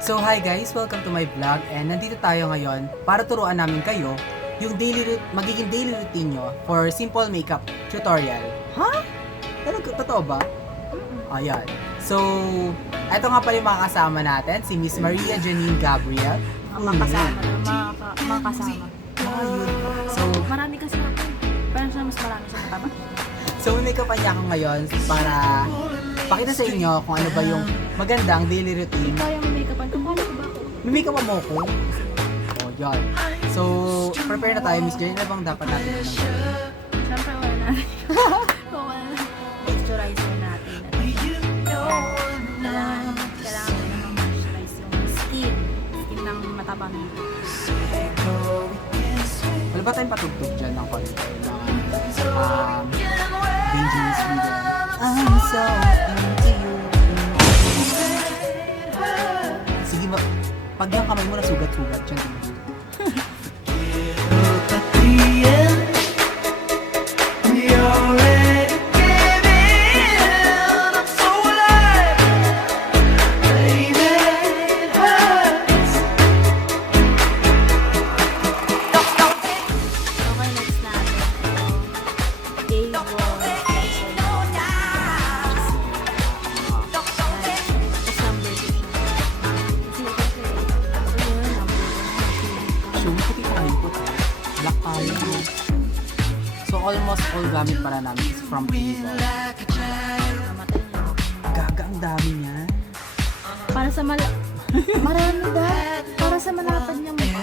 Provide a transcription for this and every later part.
So hi guys, welcome to my vlog and nandito tayo ngayon para turuan namin kayo yung magiging daily routine nyo for simple makeup tutorial. Ha? Totoo ba? Ayan. So, ito nga pala yung mga kasama natin, si Miss Maria Janine Gabriel. Mga kasama. So, Marami kasi ako. Pero siya mas marami siya mataba. so may kapanya ko ngayon para pakita sa inyo kung ano ba yung magandang daily routine. Ikaw yung make-upan. Kumala ko ba ako? May makeup mo ko? Oh, yan. So, prepare na tayo, Miss Janine. Ano bang dapat natin gawin? Siyempre wala natin. Wala natin. Moisturizer natin. Kailangan mo naman moisturize yung skin. Skin ng matabang. Wala ba tayong patugtog dyan ng konti ng dangerous video? I'm so into you. Sige, pag yung kamay mo na sugat-sugat dyan. Okay, next natin. AVON. So, puti tayo po tayo. Black tayo. So, almost all gamit para namin is from AVON. Gaga, ang dami niyan. Para sa marami ba? Para sa malapad niyang mukha.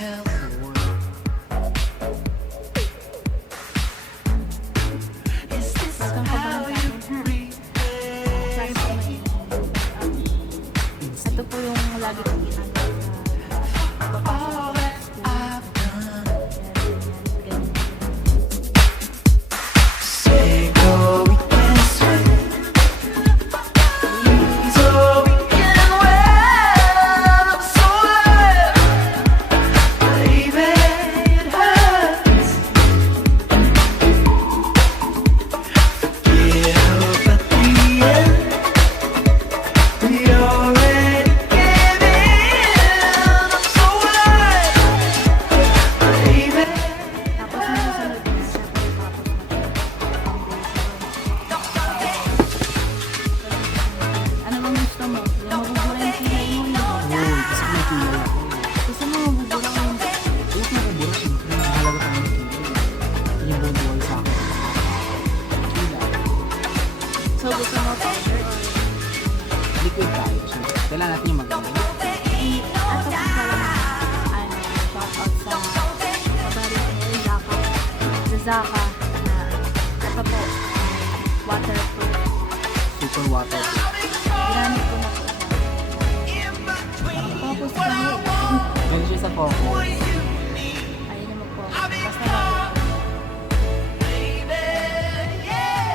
Batang kabahan sa akin, ha? Saan sa may- Ito po yung lagi kong ginagawa na papasok ako sa school. Ganyan. Tapos yung susunod na siya po yung tapos na foundation. Ano bang gusto mo? Yung mabubura yung kilay mo yun. Uy, gusto ko yung kilay ako. Gusto mo mabubura ko yung Huwag na kabura, siyempre. Mahalaga pa yung kilay. Yung buong buhay sa akin. Kilay. So gusto mo powder or Liquid tayo, siyempre. Kailangan natin yung maganda. ato po pala shout out sa kabarin ni Zaka. Sa Zaka na ito po waterproof. Super waterproof. Ginamit ko na po siya. Focus ka mo. Ganun siya sa focus. Ayun naman po. Basta waterproof.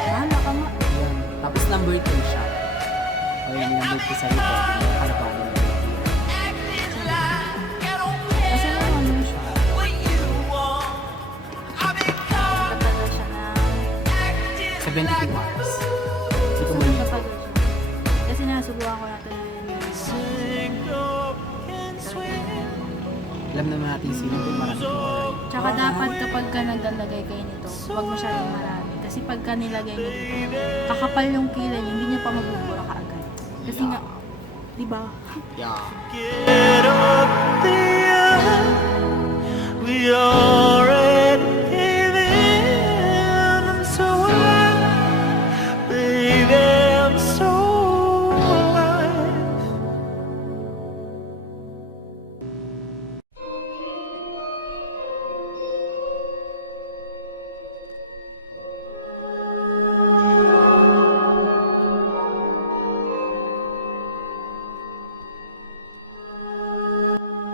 Bahala ka mo. Ayan. Tapos number 2 siya. O yun, yung number 2 sa likod. Yung harapan niya. Kasi naman yun siya. Katagal siya na 72 hours. Ito mo yun. katagal siya. Kasi nasubukan ko natin na yun. Alam naman natin sino yung marami ko. Tsaka dapat kapag ka naglalagay kayo nito, huwag masyadong marami. Kasi pagka nilagay nyo dito, kakapal yung kilay nyo, hindi nyo pa mabubura kaagad. Kasi nga, di ba? Yeah. Get up there, we already gave in. I'm so alive, baby, I'm so alive.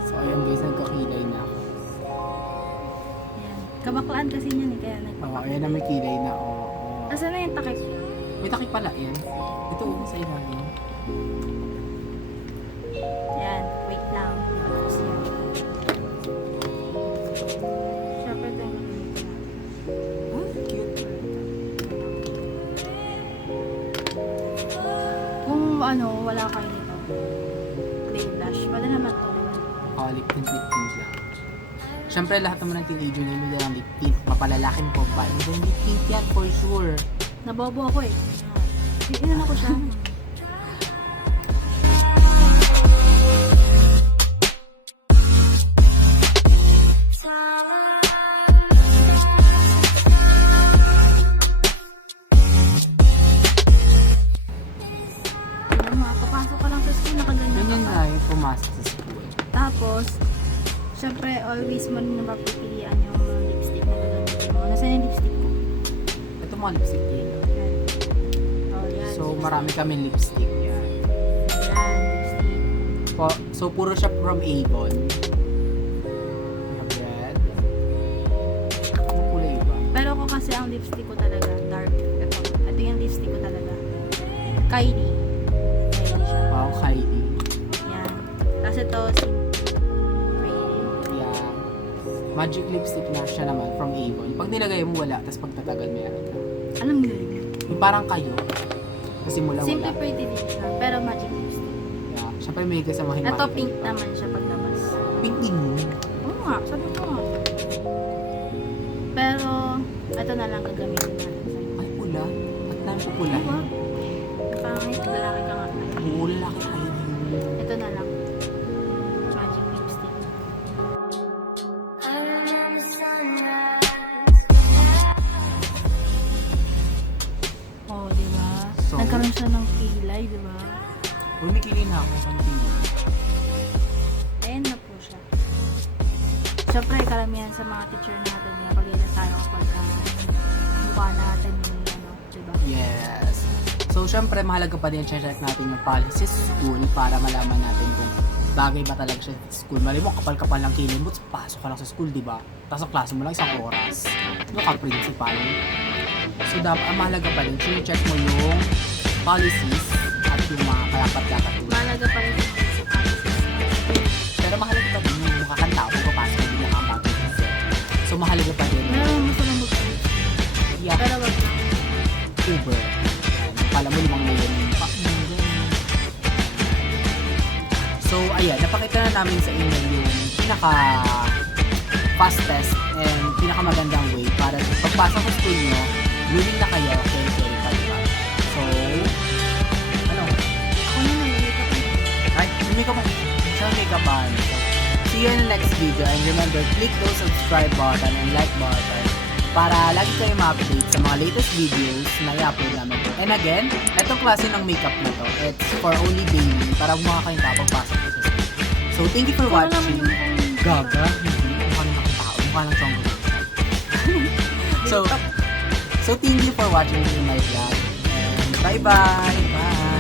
So ayun guys, nagkakilay na ako. Yan. Kabaklaan kasi niyan eh, kaya Oo, nagpapakita. ayan na may kilay na. Oo. Asan na yung takip? May takip pala yan. Ito, sa ilalim. Yan, wait lang. Tapos yan. Siyempre tayo mamimita natin. Cute. Kung ano, wala kayo nito. Clay blush. Pwede naman to, diba? Lip tint lang. Siyempre, lahat naman ng teenager nila ng lip tint. Mapalalaking po ba? Yung lip tint yan, for sure. Nabobo ako eh. Iinan ako siya. Ano nga, papasok ka lang sa school, nakaganyan Ganyan ka nga pa. yung pumasok sa school. Tapos, syempre, always mo rin napapipilian yung mga lipstick na gagamitin mo. Nasaan yung lipstick ko? Ito mga lipstick yun. Yan. Oh, yan. So, marami kami lipstick. Yan. Yan, lipstick. So, puro siya from AVON. Red. Ano kulay ba? Pero ako kasi ang lipstick ko talaga, dark. Ito yung lipstick ko talaga. Kylie. Kylie siya. Wow, Kylie. Yan. Kasi ito, Yeah. Magic lipstick na siya naman from AVON. Pag nilagay mo, wala. Tapos pag tatagal, meron na. alam mo yun. Yung parang kayo. Kasi mula Simple wala. pretty din siya, pero magic lipstick. Yeah. Siyempre may kasamahin Ito magic. pink naman siya paglabas. Pink din mo. Oo nga, sabi ko nga. Pero, ito na lang gagamitin natin sa'yo. Ay, pula. At namin po pula. Diba? Pangit, lalaki ka nga. Oo, lalaki tayo din. Ito na lang. Magic lipstick. Oh, diba? So? Nagkaroon siya ng kilay, diba? Lumikili na ako. Pantino. Ayan na po siya. Siyempre, karamihan sa mga teacher natin, pag-ilan tayo kapag mukha natin yung ano, diba? Yes. So, syempre, mahalaga pa din check natin yung policy sa school para malaman natin kung bagay ba talaga siya sa school. Mali mo, kapal-kapal lang kilay mo, pasok ka lang sa school, di ba? Tapos sa klase mo lang isang oras. Ano ka, principal? So, ang mahalaga pa din, check mo yung policies at yung mga karapat-dapat. Mahalaga pa rin yung Pero mahalaga pa din yung makakanta o pagpapasok hindi na kang bagay. So, mahalaga pa din. meron mo silang mag-ulit. Yeah. Pero wag na. Uber. Yan. Kala mo 5 million yung So, ayan, napakita na namin sa inyo yung pinaka fastest and pinakamagandang way para pagpasok sa school nyo, willing na kayo, carry pa diba? So, ano? Ako na nag-makeup na. Ay, make up mo. Siya make up on. So, see you in the next video and remember, click those subscribe button and like button para lagi kayo ma-update sa mga latest videos na i-upload namin. And again, itong klase ng makeup na to, it's for only daily para mga kayong tao pagpasok sa school. So, thank you for Wala naman watching. yung Gaga? Hindi. Mukha naman akong tao. Mukha lang siyang So, thank you for watching my vlog. And bye-bye. Bye.